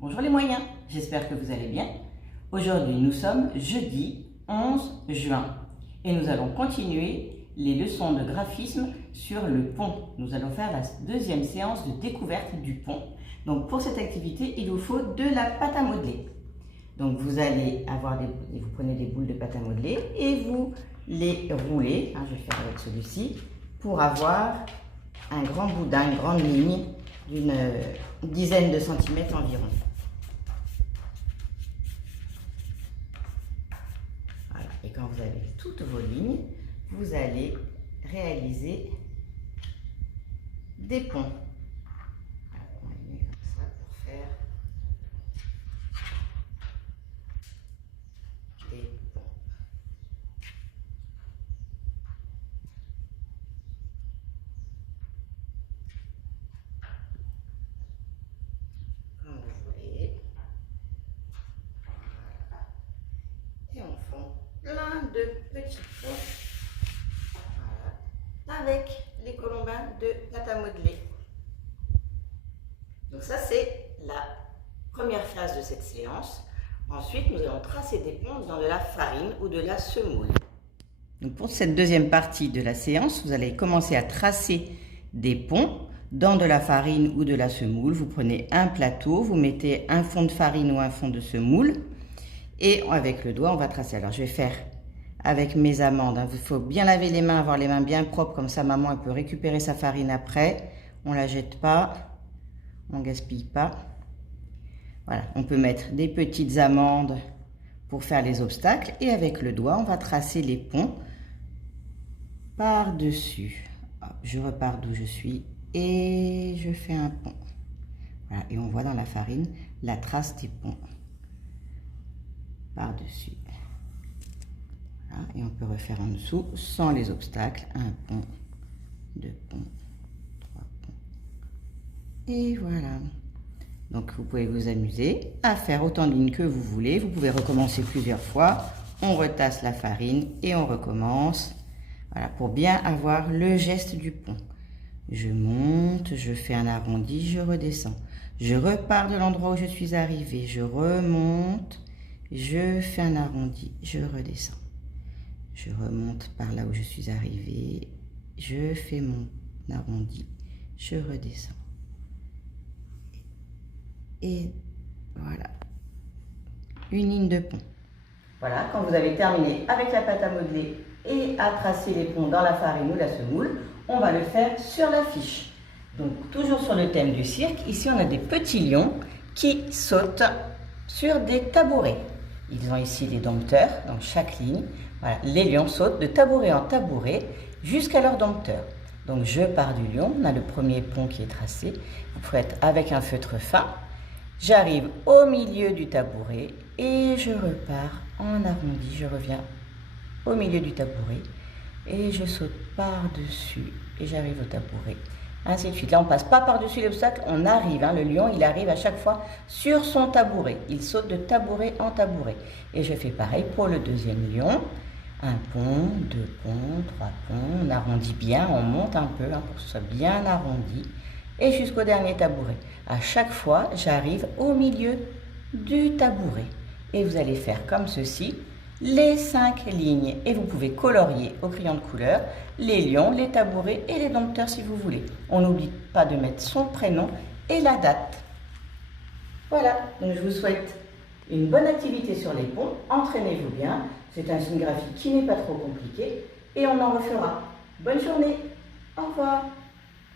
Bonjour les moyens, j'espère que vous allez bien. Aujourd'hui nous sommes jeudi 11 juin et nous allons continuer les leçons de graphisme sur le pont. Nous allons faire la deuxième séance de découverte du pont. Donc pour cette activité, il vous faut de la pâte à modeler. Donc vous allez avoir vous prenez des boules de pâte à modeler et vous les roulez, je vais faire avec celui-ci, pour avoir un grand boudin, une grande ligne d'une dizaine de centimètres environ. Voilà. Et quand vous avez toutes vos lignes, vous allez réaliser des ponts. Voilà, on va les mettre comme ça pour faire des ponts. Comme vous voyez. Voilà. Et on fait plein de petits ponts. Voilà. Avec les colombins de pâte à modeler. Donc ça c'est la première phase de cette séance. Ensuite nous allons tracer des ponts dans de la farine ou de la semoule. Donc pour cette deuxième partie de la séance, vous allez commencer à tracer des ponts dans de la farine ou de la semoule. Vous prenez un plateau, vous mettez un fond de farine ou un fond de semoule et avec le doigt on va tracer. Alors je vais faire avec mes amandes. Il faut bien laver les mains, avoir les mains bien propres, comme ça maman elle peut récupérer sa farine après. On ne la jette pas, on ne gaspille pas. Voilà, on peut mettre des petites amandes pour faire les obstacles et avec le doigt on va tracer les ponts par-dessus. Je repars d'où je suis et je fais un pont. Voilà, et on voit dans la farine la trace des ponts par-dessus. Voilà, et on peut refaire en dessous sans les obstacles. Un pont, deux ponts, trois ponts. Et voilà. Donc vous pouvez vous amuser à faire autant de lignes que vous voulez. Vous pouvez recommencer plusieurs fois. On retasse la farine et on recommence. Voilà, pour bien avoir le geste du pont. Je monte, je fais un arrondi, je redescends. Je repars de l'endroit où je suis arrivée. Je remonte, je fais un arrondi, je redescends. Je remonte par là où je suis arrivée. Je fais mon arrondi, je redescends. Et voilà, une ligne de pont. Voilà, quand vous avez terminé avec la pâte à modeler et à tracer les ponts dans la farine ou la semoule, on va le faire sur la fiche. Donc toujours sur le thème du cirque, ici on a des petits lions qui sautent sur des tabourets. Ils ont ici des dompteurs dans chaque ligne. Voilà, les lions sautent de tabouret en tabouret jusqu'à leur dompteur. Donc je pars du lion, on a le premier pont qui est tracé. Vous faites avec un feutre fin. J'arrive au milieu du tabouret et je repars en arrondi. Je reviens au milieu du tabouret et je saute par-dessus et j'arrive au tabouret. Ainsi de suite. Là, on ne passe pas par-dessus l'obstacle, on arrive. Le lion, il arrive à chaque fois sur son tabouret. Il saute de tabouret en tabouret. Et je fais pareil pour le deuxième lion. Un pont, deux ponts, trois ponts. On arrondit bien, on monte un peu pour que ce soit bien arrondi. Et jusqu'au dernier tabouret. À chaque fois, j'arrive au milieu du tabouret. Et vous allez faire comme ceci les 5 lignes. Et vous pouvez colorier au crayon de couleur les lions, les tabourets et les dompteurs si vous voulez. On n'oublie pas de mettre son prénom et la date. Voilà, donc je vous souhaite une bonne activité sur les ponts. Entraînez-vous bien. C'est un signe graphique qui n'est pas trop compliqué. Et on en refera. Bonne journée. Au revoir.